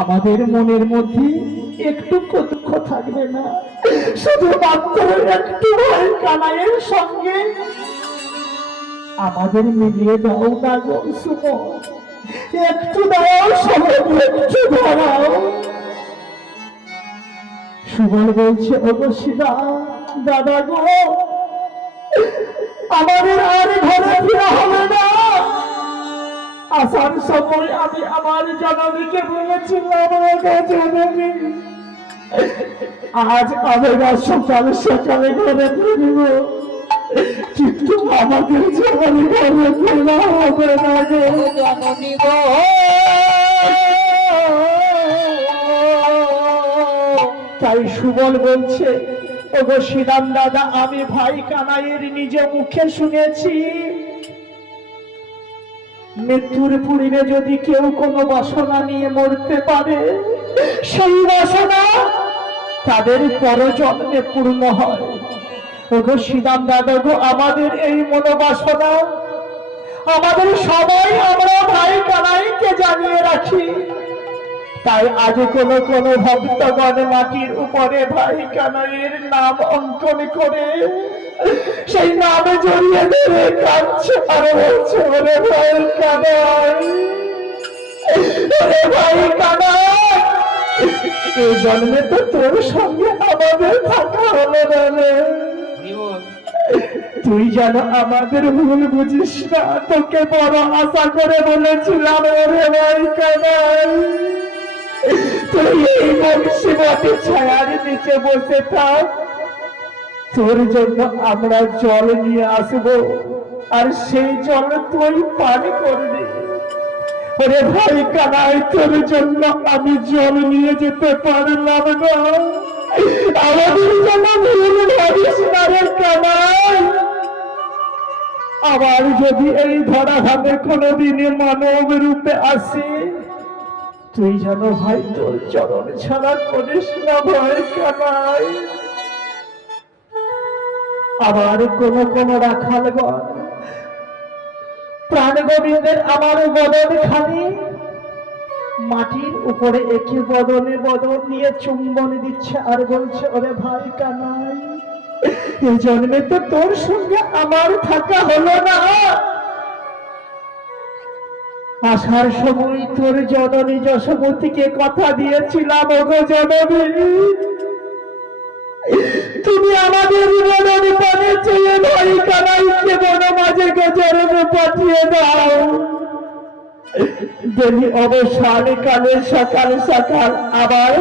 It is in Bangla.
আমাদের মনের মধ্যে একটু দুঃখ থাকবে না, শুধুমাত্র একটু ভয় কানাইয়ের সঙ্গে আমাদের মিলিয়ে দাও না গো সুমন, একটু দাও, সবাই একটু দাঁড়াও। সুমন বলছে, ওগো সীতা দাদা গো, আমাদের আর ঘরে ফিরা হবে না। আসার সময় আমি আমার জননীকে বলেছিলাম, জননী আজ আমরা সকালে সকালে ঘরে ফিরব, কিন্তু আমাদের জননী ঘরে ফেরা হবে না গো জননী গো। তাই সুবল বলছে, ওগো শ্রীরাম দাদা, আমি ভাই কানাইয়ের নিজে মুখে শুনেছি, মৃত্যুর পূর্বে যদি কেউ কোনো বাসনা নিয়ে মরতে পারে, সেই বাসনা তাদের পরজন্মে পূর্ণ হয়। ওগো শ্রীরাম দাদা গো, আমাদের এই মনোবাসনা আমাদের সবাই আমরা ভাই কানাইকে জানিয়ে রাখি। তাই আজ কোন কোন ভক্তগণ মাটির উপরে ভাই কানাইয়ের নাম অঙ্কন করে সেই নামে জড়িয়ে ধরে কাঁদছে আর বলছে, ওরে ভাই কানাই, ওরে ভাই কানাই, এই জন্মে তো তোর সঙ্গে আমাদের থাকা হলো না রে। তুই যেন আমাদের ভুল বুঝিস না, তোকে বড় আশা করে বলেছিলাম, ওরে ভাই কানাই, তুই এই বংশীবতী ছায়ার নিচে বসে থাক, তোর জন্য আমরা জল নিয়ে আসবো, আর সেই জল তুই পান করবি। ওরে ভাই কানাই, তোর জন্য আমি জল নিয়ে যেতে পারলাম না, আমাদের জন্য ভুল ভাবিস না রে কানাই। আবার যদি এই ধরাধামে কোনোদিনে মানব রূপে আসি, তুই যেন ভাই তোর চরণ ছাড়া করিস না ভয় কানাই। আবার কোন কোন রাখালগণ প্রাণ গোবিন্দের আমার বদন খানি মাটির উপরে একে বদনে বদন নিয়ে চুম্বন দিচ্ছে আর বলছে, ওরে ভাই কানাই, এই জন্মে তো তোর সঙ্গে আমার থাকা হলো না, আসার সময় তোর জননী যশোমতীকে কথা দিয়েছিলাম, ওগো জননী, তুমি আমাদের মনের পানে চেয়ে ভাই কানাইকে বনমাঝে গোচরণে পাঠিয়ে দাও। যদি অবসান কালে সকাল সকাল আবার